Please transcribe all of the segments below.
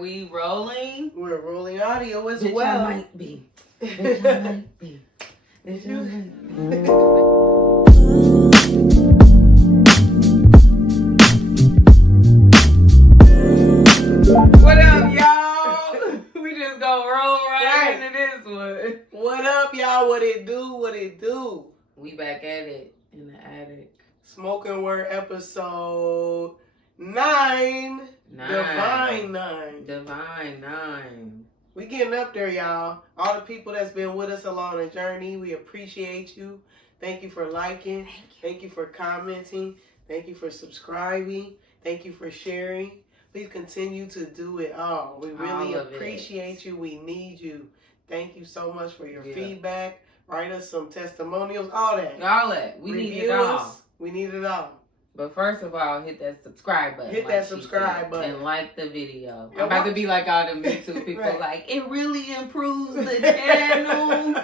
we rolling? We're rolling audio as well. Might be. It might be. It might be. What up, y'all? We just gonna roll right into this one. What up, y'all? What it do? What it do? We back at it in the attic. Smoking Word episode 9. Divine 9. We getting up there, y'all. All the people that's been with us along the journey, we appreciate you. Thank you for liking. Thank you for commenting. Thank you for subscribing. Thank you for sharing. Please continue to do it all. We really appreciate you. We need you. Thank you so much for your feedback. Write us some testimonials, all that. All that. We need it all. We need it all. But first of all, hit that subscribe button. Hit that subscribe button. And like the video. I'm about to be like all them YouTube people like, it really improves the channel,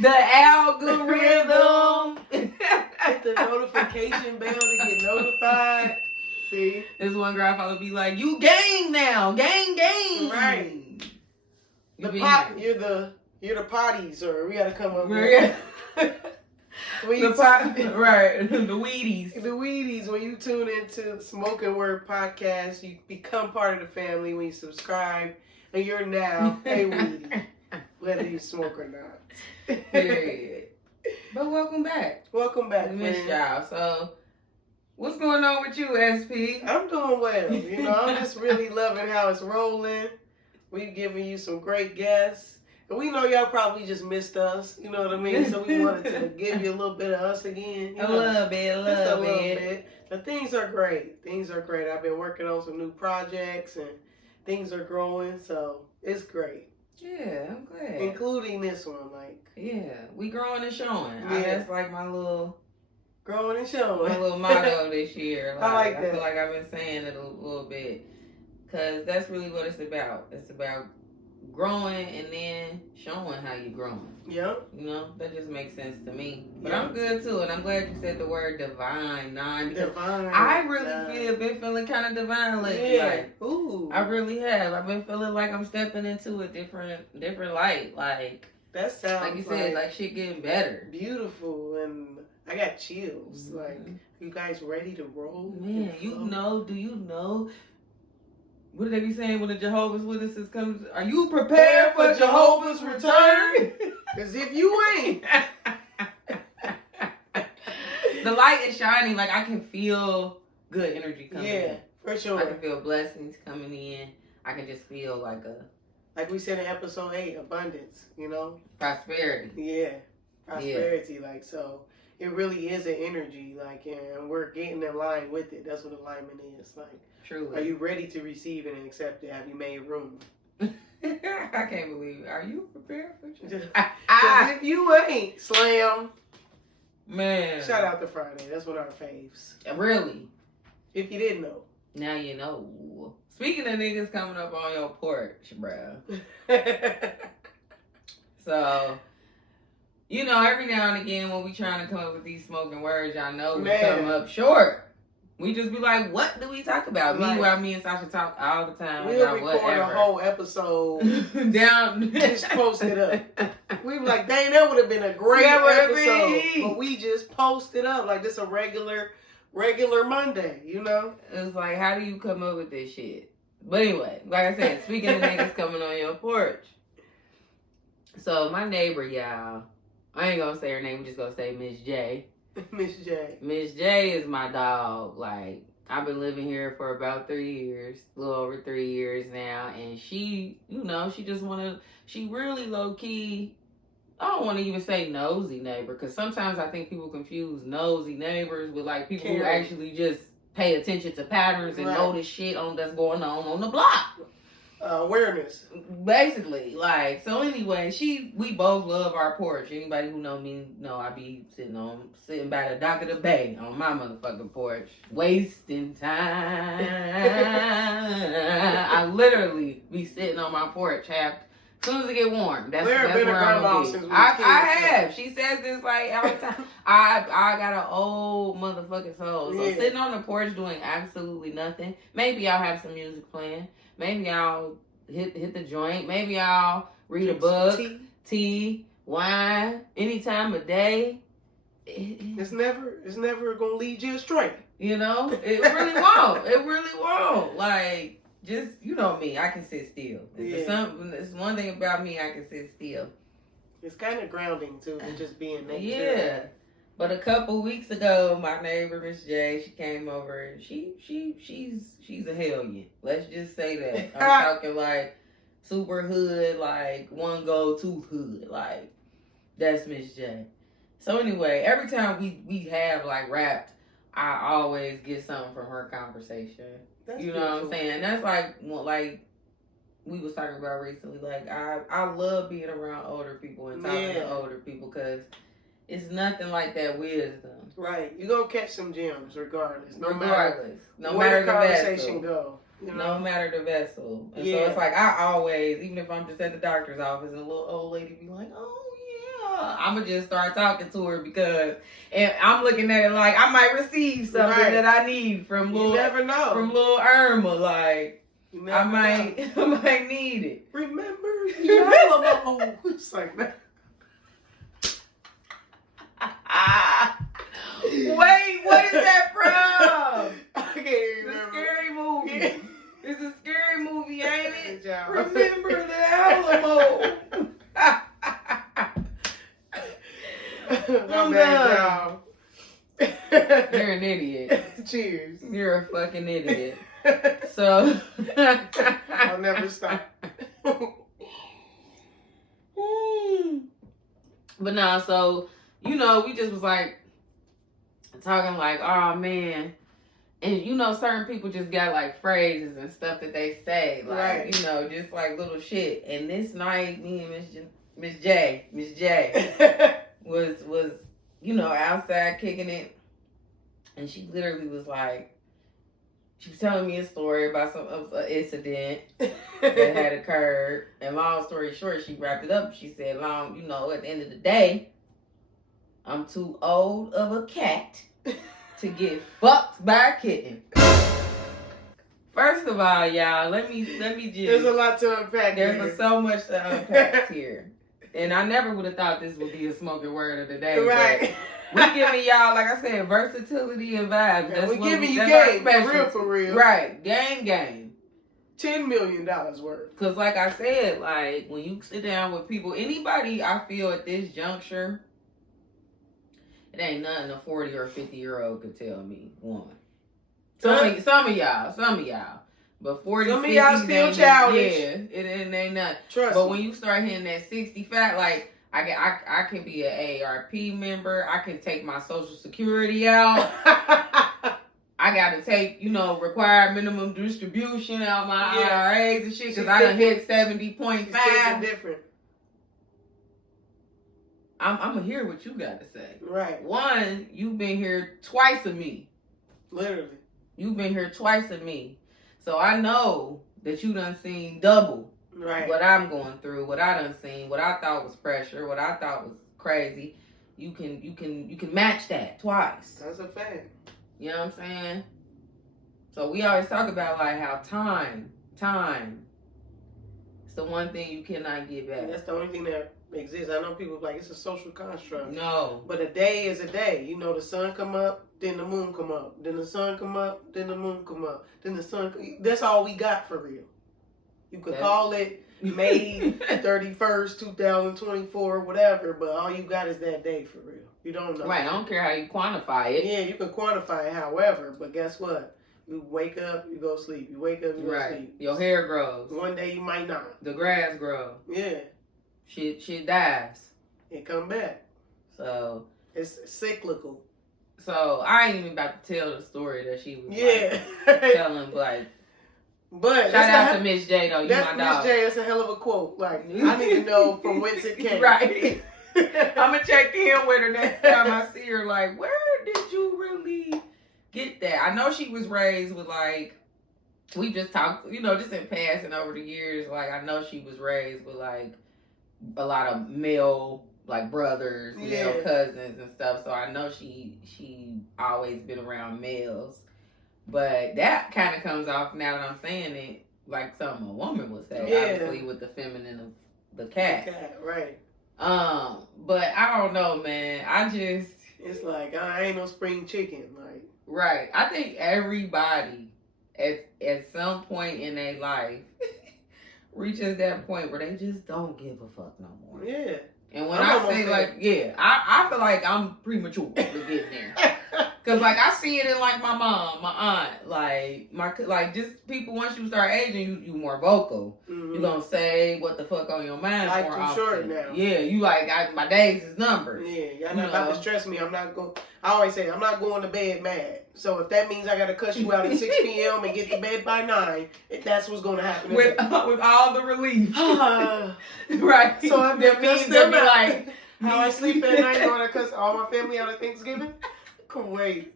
the algorithm. Hit the notification bell to get notified. See? This one girl I follow be like, you gang now. Gang. Right. You're the potties, or we gotta come up with right. The Wheaties. The Wheaties. When you tune into Smoking Word Podcast, you become part of the family when you subscribe, and you're now a Wheatie, whether you smoke or not. Period. But welcome back. Welcome back, we missed y'all. So, what's going on with you, SP? I'm doing well. You know, I'm just really loving how it's rolling. We've given you some great guests. And we know y'all probably just missed us, you know what I mean? So we wanted to give you a little bit of us again. A little bit. But things are great. I've been working on some new projects and things are growing, so it's great. Yeah, I'm glad. Including this one, we growing and showing. Yeah. That's like my little... Growing and showing. My little motto this year. I like that. I feel like I've been saying it a little bit. Because that's really what it's about. It's about growing and then showing how you're growing. Yep. You know, that just makes sense to me. But I'm good too, and I'm glad you said the word divine 9 because I really been feeling kind of divine lately. Yeah. Like, ooh. I really have. I've been feeling like I'm stepping into a different light. Like that sounds like you said, like shit getting better. Beautiful, and I got chills. Mm-hmm. Like, you guys ready to roll? Man, do you know? What do they be saying when the Jehovah's Witnesses comes? Are you prepared for Jehovah's return? Because if you ain't. The light is shining. Like, I can feel good energy coming in. Yeah, for sure. I can feel blessings coming in. I can just feel like we said in episode 8, abundance, you know? Prosperity. Yeah, prosperity. Yeah. Like, so it really is an energy, like, and we're getting in line with it. That's what alignment is. Like, truly. Are you ready to receive it and accept it? Have you made room? I can't believe it. Are you prepared for it? Because if you ain't, slam. Man. Shout out to Friday. That's one of our faves. Really? If you didn't know. Now you know. Speaking of niggas coming up on your porch, bro. So, you know, every now and again when we trying to come up with these smoking words, y'all know we come up short. We just be like, what do we talk about? Like, meanwhile, me and Sasha talk all the time. We'll record a whole episode. Down. Just post it up. We be like, dang, that would have been a great episode. But we just post it up. Like, this a regular Monday, you know? It's like, how do you come up with this shit? But anyway, like I said, speaking of niggas coming on your porch. So, my neighbor, y'all, I ain't gonna say her name, we just gonna say Miss J. Miss J. Miss J is my dog. Like, I've been living here for about 3 years, a little over 3 years now, and she, you know, she really low-key, I don't want to even say nosy neighbor, because sometimes I think people confuse nosy neighbors with, like, people who actually just pay attention to patterns and notice shit that's going on the block. Awareness. Basically, like, so anyway, we both love our porch. Anybody who know me know I be sitting by the dock of the bay on my motherfucking porch, wasting time. I literally be sitting on my porch as soon as it get warm. That's where I'm gonna be. I have. She says this like all the time. I got an old motherfucking soul. So sitting on the porch doing absolutely nothing. Maybe I'll have some music playing. Maybe I'll hit the joint. Maybe I'll read a book, tea, wine, any time of day. It's never gonna lead you astray. You know, it really won't. It really won't. Like, just, you know me, I can sit still. It's one thing about me, I can sit still. It's kind of grounding too, than just being nature. Yeah. But a couple weeks ago, my neighbor Miss J, she came over and she's a hellion. Let's just say that. I'm talking like super hood, like one go-to hood, like that's Miss J. So anyway, every time we have like rapped, I always get something from her conversation. That's you know what I'm saying? That's like we was talking about recently. Like I love being around older people and talking to older people because it's nothing like that wisdom. Right. You're going to catch some gems regardless. No matter the conversation go. You know? No matter the vessel. And so it's like I always, even if I'm just at the doctor's office and a little old lady be like, oh yeah, I'm going to just start talking to her because and I'm looking at it like I might receive something that I need from little, you never know. From little Irma. Like, I might need it. Remember Yellow. It's like that. Wait, what is that from? I can't even remember. It's a scary movie. Yeah. It's a scary movie, ain't it? Yeah. Remember the Alamo. I'm bad, y'all. You're an idiot. Cheers. You're a fucking idiot. So I'll never stop. But nah, so you know, we just was like talking like, oh man. And you know, certain people just got like phrases and stuff that they say. Like, you know, just like little shit. And this night, me and Miss J was, you know, outside kicking it. And she literally was like, she was telling me a story about some incident that had occurred. And long story short, she wrapped it up. She said, you know, at the end of the day, I'm too old of a cat to get fucked by a kitten. First of all, y'all, let me just... There's a lot to unpack. There's so much to unpack here. And I never would have thought this would be a smoking word of the day. Right. We giving y'all, like I said, versatility and vibes. Yeah, we giving you game, for real. Right, game. $10 million worth. Because like I said, like when you sit down with people, anybody I feel at this juncture, it ain't nothing a 40 or 50-year-old could tell me. One. Some of y'all. But 40, some 50, of y'all still childish. Yeah, it ain't nothing. Trust but me. When you start hitting that 65, like I can be an ARP member. I can take my Social Security out. I got to take, you know, required minimum distribution out my IRAs and shit because I done hit 70.5. Different. I'm going to hear what you got to say. Right. One, you've been here twice of me. Literally. You've been here twice of me. So I know that you done seen double what I'm going through, what I done seen, what I thought was pressure, what I thought was crazy. You can match that twice. That's a fact. You know what I'm saying? So we always talk about like how time is the one thing you cannot get back. That's the only thing that exists. I know people like it's a social construct. No. But a day is a day. You know, the sun come up, then the moon come up. Then the sun come up, then the moon come up. Then the sun... That's all we got for real. You could call it May 31st, 2024, whatever, but all you got is that day for real. You don't know. Right, I don't care how you quantify it. Yeah, you can quantify it however, but guess what? You wake up, you go sleep. You wake up, you go sleep. Your hair grows. One day you might not. The grass grows. Yeah. Shit dies. It come back. So it's cyclical. So I ain't even about to tell the story that she was telling, like. But shout out to Miss J though. You my dog. Miss J. That's a hell of a quote. Like I need to know from whence it came. Right. I'm gonna check in with her next time I see her. Like, where did you really get that? I know she was raised with like. We just talked, you know, just in passing over the years. Like I know she was raised with like a lot of male like brothers, male cousins and stuff. So I know she always been around males. But that kind of comes off now that I'm saying it like something a woman would say. but obviously with the feminine of the cat. The cat, right. But I don't know, man. It's like, I ain't no spring chicken. Like, right. I think everybody at some point in their life reaches that point where they just don't give a fuck no more. Yeah. And when I say I feel like I'm premature to get there. Cause like I see it in like my mom, my aunt, like just people. Once you start aging, you more vocal. Mm-hmm. You gonna say what the fuck on your mind like more too often. Short now. Yeah, you like my days is numbered. Yeah, y'all not about to stress me. I'm not going. I always say I'm not going to bed mad. So if that means I gotta cuss you out at 6 p.m. and get to bed by 9, that's what's gonna happen. With all the relief, right? So I'm that means they'll be like how I sleep at night when I cuss all my family out at Thanksgiving. Wait.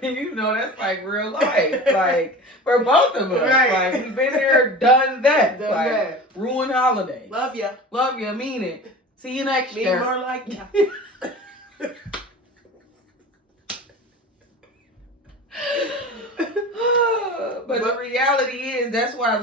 You know that's like real life, like for both of us. Right. Like we've been there, done that. Done like that. Ruined holiday. Love ya. Love ya. Mean it. See you next year. Be more like ya. But the reality is that's why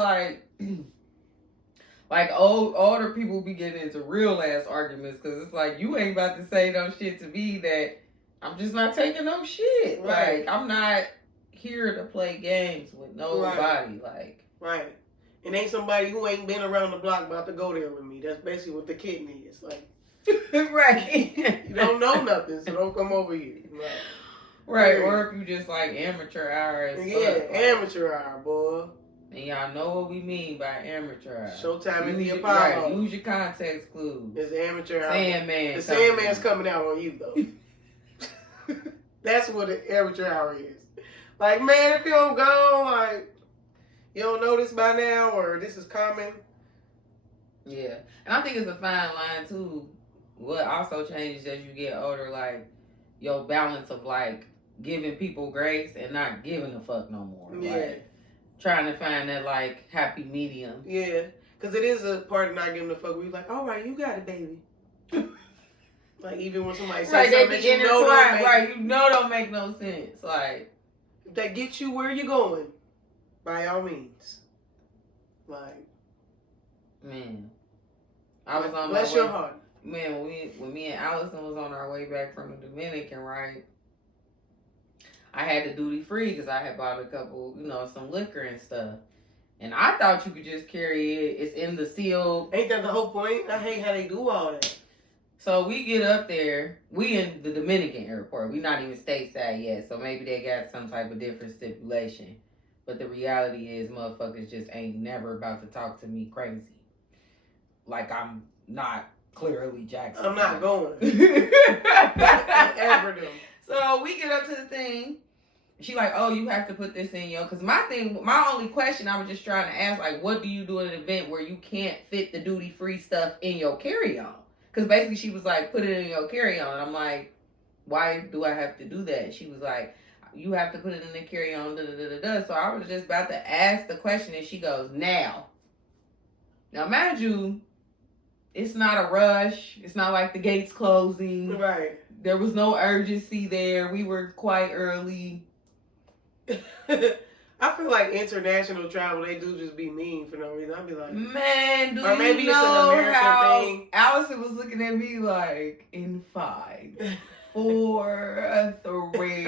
like older people be getting into real ass arguments because it's like you ain't about to say no shit to me that I'm just not taking no shit. Right. Like I'm not here to play games with nobody. Right. And ain't somebody who ain't been around the block about to go there with me. That's basically what the kidney is like. Right. You don't know nothing, so don't come over here. Right. Or if you just like amateur hour. Amateur hour, boy. And y'all know what we mean by amateur hour. Showtime in the Apollo. Right. Use your context clues. It's amateur hour. Sandman. The Sandman's coming out on you, though. That's what the amateur hour is. Like, man, if you don't go, like, you don't know this by now, or this is common. Yeah. And I think it's a fine line, too. What also changes as you get older, like, your balance of, like, giving people grace and not giving a fuck no more. Yeah. Like, trying to find that, like, happy medium. Yeah. Because it is a part of not giving a fuck where you're like, all right, you got it, baby. Like, even when somebody says something that you know don't make no sense. Like, that gets you where you're going, by all means. Like, man, I was on bless my way. your heart. Man, when me and Allison was on our way back from the Dominican, right? I had the duty free because I had bought a couple, some liquor and stuff. And I thought you could just carry it. It's in the seal. Ain't that the whole point? I hate how they do all that. So we get up there. We in the Dominican airport. We not even stateside yet. So maybe they got some type of different stipulation. But the reality is motherfuckers just ain't never about to talk to me crazy. Like I'm not clearly Jackson. I'm not going. Ever do. So we get up to the thing. She like, oh, you have to put this in your... Because my only question I was just trying to ask, like, what do you do at an event where you can't fit the duty-free stuff in your carry-on? Because basically she was like, put it in your carry-on. And I'm like, why do I have to do that? She was like, you have to put it in the carry-on, da-da-da-da-da. So I was just about to ask the question and she goes, now, mind you, it's not a rush. It's not like the gates closing. Right. There was no urgency there. We were quite early. I feel like international travel, they do just be mean for no reason. I'd be like, man, or maybe it's an American thing. Allison was looking at me like, in 5, 4, 3,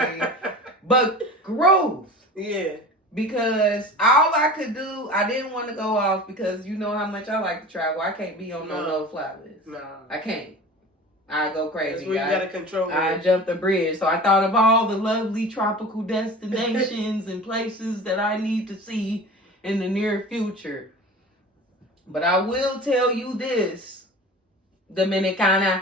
but growth. Yeah. Because all I could do, I didn't want to go off because you know how much I like to travel. I can't be on no fly list. No. I can't. I go crazy. That's where you gotta control it. I jumped the bridge. So I thought of all the lovely tropical destinations and places that I need to see in the near future. But I will tell you this, Dominicana.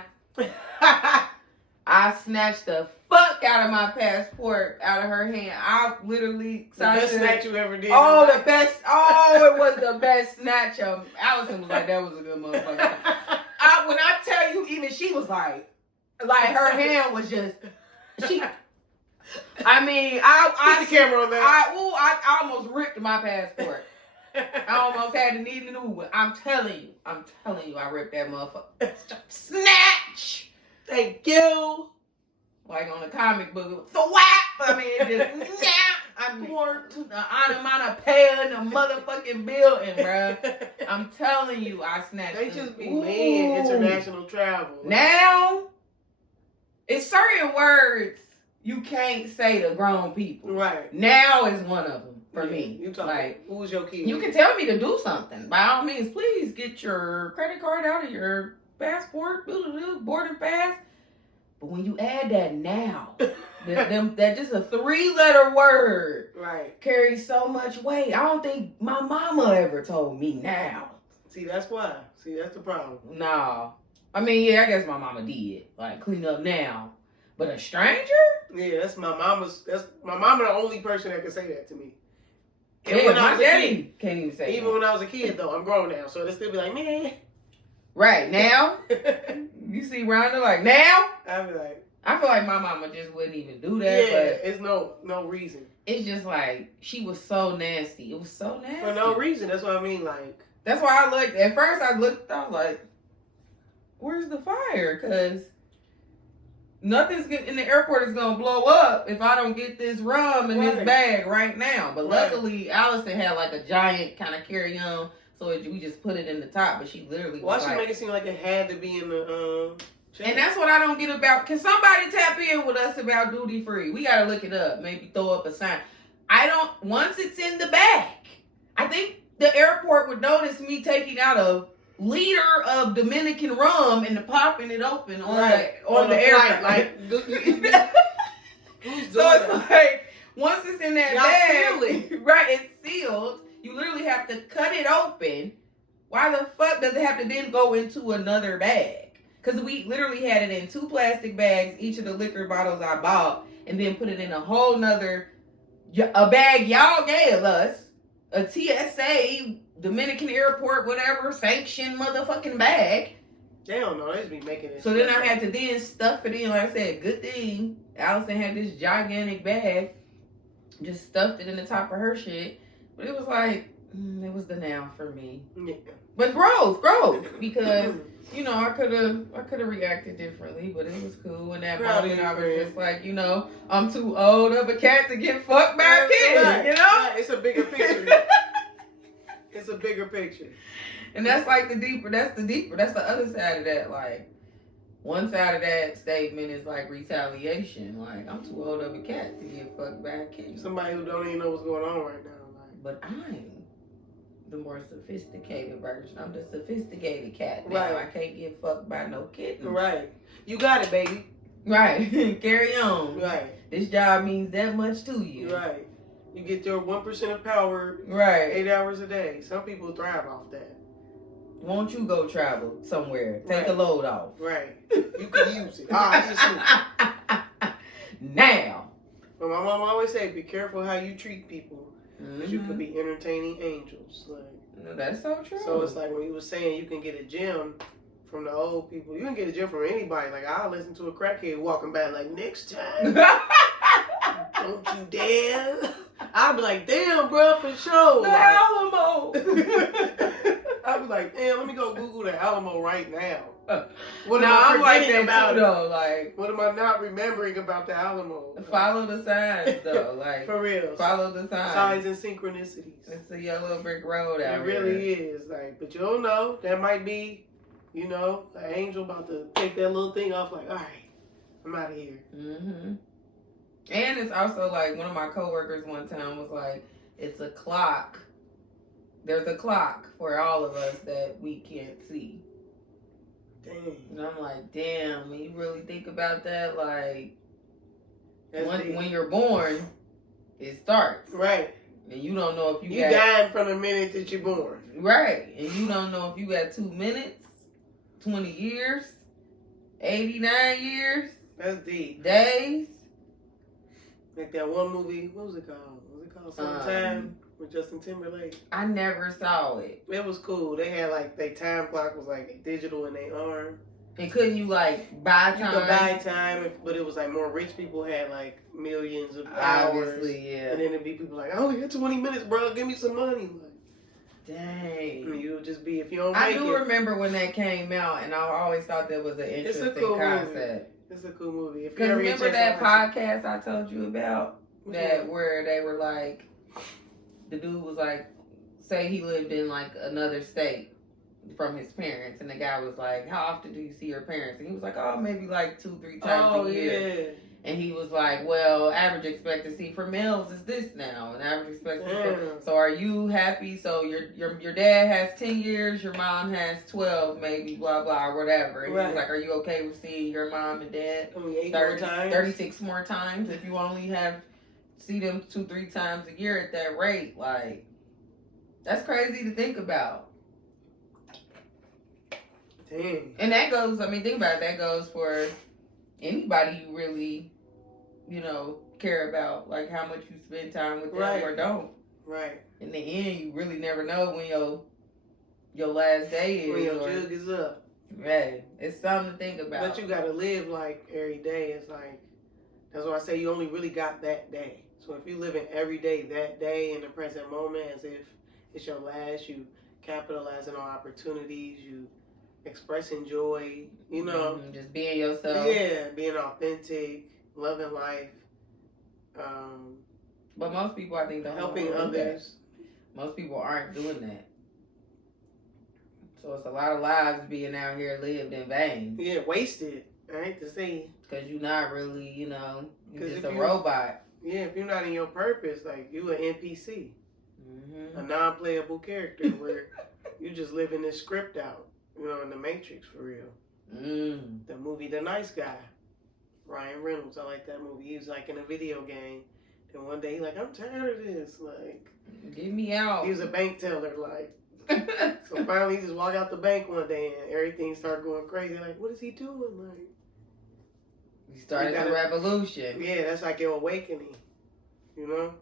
I snatched the fuck out of my passport out of her hand. I literally... The best snatch you ever did. Oh, the best. Oh, it was the best snatch of... Allison was like, that was a good motherfucker. When I tell you, even she was like her hand was just... I mean, Put the camera on that. I almost ripped my passport. I almost had to need a new one. I'm telling you, I ripped that motherfucker. Snatch! Thank you. Like on a comic book, the whap. I mean, it just I'm more to the onomatopoeia in the motherfucking building, bro. I'm telling you, I snatched. They just be mad international travel. Now, it's certain words you can't say to grown people. Right. Now is one of them for me. You talking like, who's your kid? You can tell me to do something. By all means, please get your credit card out of your passport, boarding pass. But when you add that now, that just a 3-letter word carries so much weight. I don't think my mama ever told me now. See, that's why. See, that's the problem. No. I mean, yeah, I guess my mama did. Like, clean up now. But a stranger? Yeah, that's my mama the only person that can say that to me. And yeah, my daddy can't even say even when I was a kid, though, I'm grown now, so they still be like, man. Right, now? You see Rhonda like, now? I be like, I feel like my mama just wouldn't even do that. Yeah, but it's no reason. It's just like, she was so nasty. It was so nasty. For no reason, that's what I mean, like. That's why I looked, at first I was like, where's the fire? Because nothing's in the airport is going to blow up if I don't get this rum in this bag right now. But luckily, Allison had like a giant kind of carry-on, so we just put it in the top. But she literally why she make it seem like it had to be in the chain? And that's what I don't get about. Can somebody tap in with us about duty free? We got to look it up. Maybe throw up a sign. Once it's in the bag, I think the airport would notice me taking out a liter of Dominican rum and popping it open on the airplane. Like, so it's like, once it's in that bag, it's sealed. You literally have to cut it open. Why the fuck does it have to then go into another bag? Because we literally had it in 2 plastic bags, each of the liquor bottles I bought, and then put it in a whole nother, a bag y'all gave us, a TSA, Dominican airport, whatever, sanctioned motherfucking bag. They don't know. They just be making it. So then I had to then stuff it in. Like I said, good thing Allison had this gigantic bag. Just stuffed it in the top of her shit. But it was like, it was the now for me. Yeah. But growth. Because, I could have reacted differently, but it was cool. And that moment I was just like, I'm too old of a cat to get fucked by a kid, Right. It's a bigger picture. It's a bigger picture. And that's like that's the other side of that. Like, one side of that statement is like retaliation. Like, I'm too old of a cat to get fucked by a kid. Somebody who don't even know what's going on right now. But I'm the more sophisticated version. I'm the sophisticated cat now. I can't get fucked by no kitten. Right. You got it, baby. Right. Carry on. Right. This job means that much to you. Right. You get your 1% of power 8 hours a day. Some people thrive off that. Won't you go travel somewhere? Take a load off. Right. You can use it. Now. But my mom always say, be careful how you treat people. Because you could be entertaining angels. Like, that's so true. So it's like when he was saying you can get a gem from the old people. You can get a gem from anybody. Like, I'll listen to a crackhead walking back like, next time, don't you dare. I'll be like, damn, bro, for sure. The Alamo. I'll be like, damn, let me go Google the Alamo right now. What am I forgetting about it? Like, what am I not remembering about the Alamo? Follow the signs, though. Like, for real. Follow the signs. Signs and synchronicities. It's a yellow brick road out here. It really is. Like, but you don't know. That might be, an angel about to take that little thing off. Like, all right, I'm out of here. Mm-hmm. And it's also like, one of my coworkers one time was like, it's a clock. There's a clock for all of us that we can't see. Dang. And I'm like, damn, when you really think about that, like, when you're born, it starts. Right. And you don't know if you dying from the minute that you're born. Right. And you don't know if you got 2 minutes, 20 years, 89 years. That's deep. Days. Like that one movie, what was it called? Was it called Sometime? With Justin Timberlake. I never saw it. It was cool. They had their time clock was digital in their arm. And couldn't you buy time? You could buy time, but it was more rich people had millions of hours. Obviously, yeah. And then it'd be people like, I only got 20 minutes, bro. Give me some money. Dang. And you'll just be, if you don't make I do remember when that came out, and I always thought that was an interesting concept. Movie. It's a cool movie. Because remember that podcast I told you about? that where they were like, the dude was like, say he lived in like another state from his parents, and the guy was like, how often do you see your parents? And he was like, oh, maybe like 2-3 times a year. Yeah. And he was like, well, average expectancy for males is this now, and average expectancy so are you happy? So your dad has 10 years, your mom has 12, maybe, blah blah or whatever. And he was like, are you okay with seeing your mom and dad 36 more times if you only see them 2-3 times a year at that rate? Like, that's crazy to think about. Dang. And that goes, I mean, think about it, that goes for anybody you really, care about, like how much you spend time with them or don't. Right. In the end, you really never know when your last day is. When your jug is up. Right. It's something to think about. But you gotta live like every day. It's like, that's why I say you only really got that day. So if you living every day, that day in the present moment, as if it's your last, you capitalizing on opportunities, you expressing joy, just being yourself. Yeah, being authentic, loving life. But most people, I think, don't helping others. Most people aren't doing that. So it's a lot of lives being out here lived in vain. Yeah, wasted. I hate to say. Because you're not really, you're just a robot. Yeah, if you're not in your purpose, like you an NPC, a non-playable character where you just living this script out. In the Matrix, for real. The movie The Nice Guy. Ryan Reynolds, I like that movie. He was like in a video game. Then one day he's like, I'm tired of this. Like, get me out. He was a bank teller, like. So finally he just walked out the bank one day and everything started going crazy. Like, what is he doing? Like, he started the revolution. Yeah, that's like your awakening. To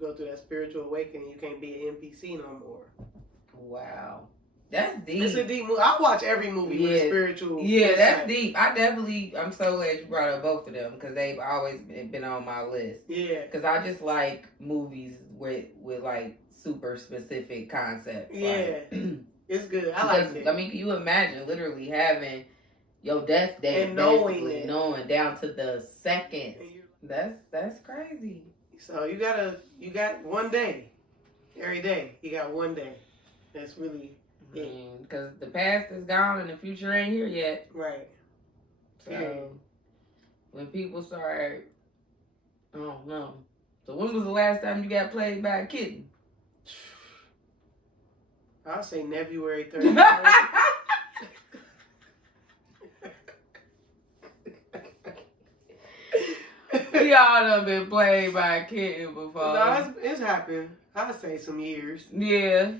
go through that spiritual awakening, you can't be an NPC no more. Wow. That's deep. It's a deep movie. I watch every movie with spiritual. Yeah, that's deep. I'm so glad you brought up both of them because they've always been on my list. Yeah. Because I just like movies with like super specific concepts. Yeah. It's good. I like it. I mean, can you imagine literally having your death date and knowing down to the second? That's crazy. So you got one day. Every day. You got one day. That's really... Because the past is gone and the future ain't here yet. Right. So, when people start, I don't know. So, when was the last time you got played by a kitten? I'll say February 31st. We all done been played by a kitten before. No, it's happened. I'll say some years. Yeah.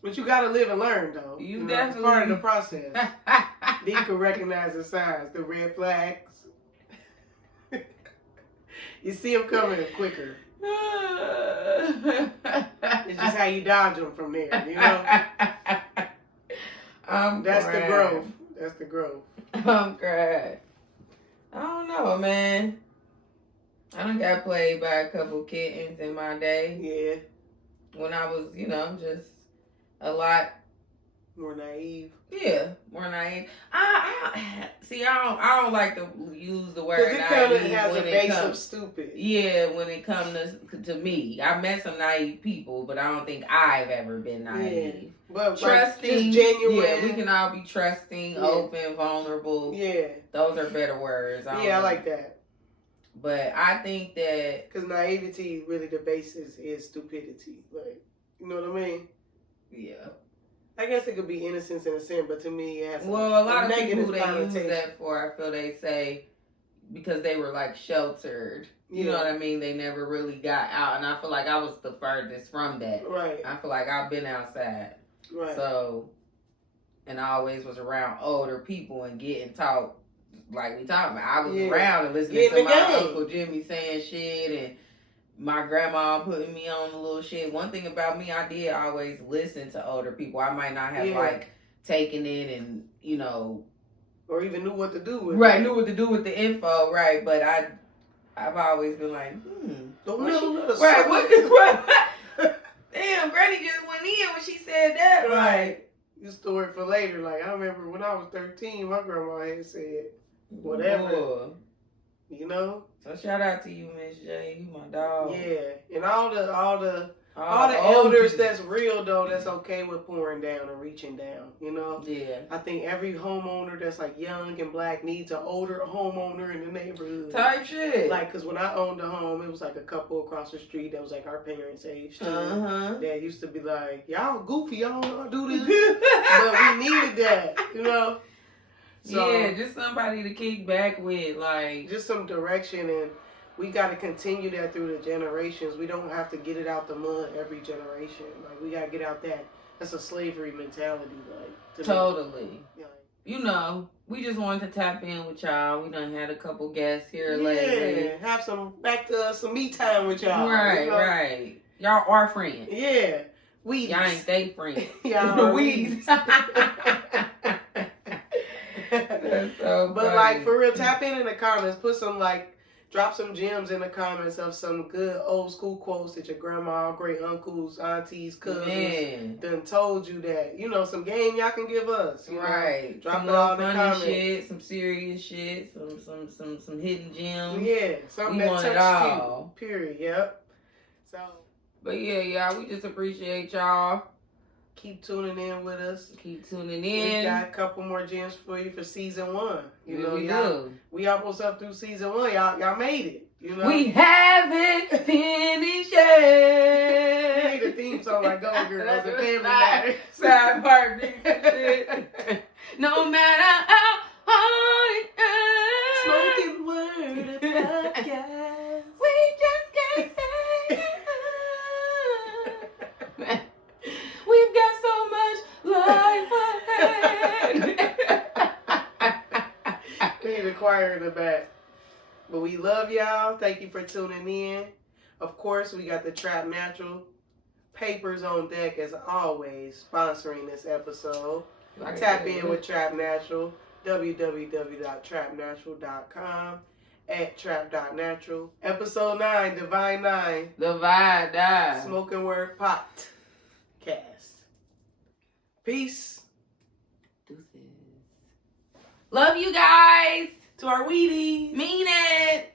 But you gotta live and learn, though. You definitely. It's part of the process. Then you can recognize the signs, the red flags. You see them coming quicker. It's just how you dodge them from there, That's the growth. That's the growth. I'm crying. I don't know, man. I done got played by a couple kittens in my day. Yeah. When I was, just a lot more naive. Yeah, more naive. I don't like to use the word naive. Because it kind of has a base of stupid. Yeah, when it comes to me. I've met some naive people, but I don't think I've ever been naive. Yeah. But trusting, like, genuine. Yeah, we can all be trusting, open, vulnerable. Yeah. Those are better words. I like that. But I think that... Because naivety, really the basis is stupidity. Like, you know what I mean? Yeah. I guess it could be innocence in a sin, but to me it has a lot of people who they use that for, I feel they say because they were like sheltered. You know what I mean? They never really got out, and I feel like I was the furthest from that. Right. I feel like I've been outside. Right. So, and I always was around older people and getting taught like we talking about. I was around and listening to my Uncle Jimmy saying shit and my grandma putting me on a little shit. One thing about me, I did always listen to older people. I might not have like taken it and, or even knew what to do with it. Knew what to do with the info, right. But I've always been like, Don't know what? Damn, Granny just went in when she said that. Right. You store it for later. Like, I remember when I was 13, my grandma had said, whatever. you know. So shout out to you, Miss J. You my dog. Yeah, and all the elders that's real though, that's okay with pouring down and reaching down, you know. Yeah. I think every homeowner that's like young and black needs an older homeowner in the neighborhood. Type shit. Like, cause when I owned a home, it was like a couple across the street that was like our parents' age too. That used to be like, y'all goofy, y'all don't do this, but we needed that, you know. So, yeah, just somebody to kick back with, like just some direction, and we got to continue that through the generations. We don't have to get it out the mud every generation. Like, we got to get out that. That's a slavery mentality, like. Totally. Yeah. You know, we just wanted to tap in with y'all. We done had a couple guests here lately. Yeah, have some me time with y'all. Right, you know? Right. Y'all are friends. Yeah. Y'all ain't they friends. Y'all are weeds. That's so but funny. like, for real, tap in the comments. Put some, like, drop some gems in the comments of some good old school quotes that your grandma, great uncles, aunties, cousins done told you that, you know, some game y'all can give us. You right. know? Drop some it all in the funny comments. shit, some serious shit, some hidden gems. Yeah, something that touched you. Period. Yep. So. But yeah, y'all, we just appreciate y'all. Keep tuning in with us. Keep tuning in. We got a couple more gems for you for season 1. You know, we do. We almost up through season 1. Y'all made it. You know, we haven't finished yet. We need a theme song like Go Girls and Family Matters. Side part shit. No matter how hard it Smoking word podcast. We just can't say it. We've got so much life ahead. We need a choir in the back. But we love y'all. Thank you for tuning in. Of course, we got the Trap Natural papers on deck as always, sponsoring this episode. Tap in with Trap Natural, www.trapnatural.com, @trap.natural. Episode 9, Divine 9. Divine 9. Smoking Word Potcast. Peace. Deuces. Love you guys. To our Wheaties. Mean it.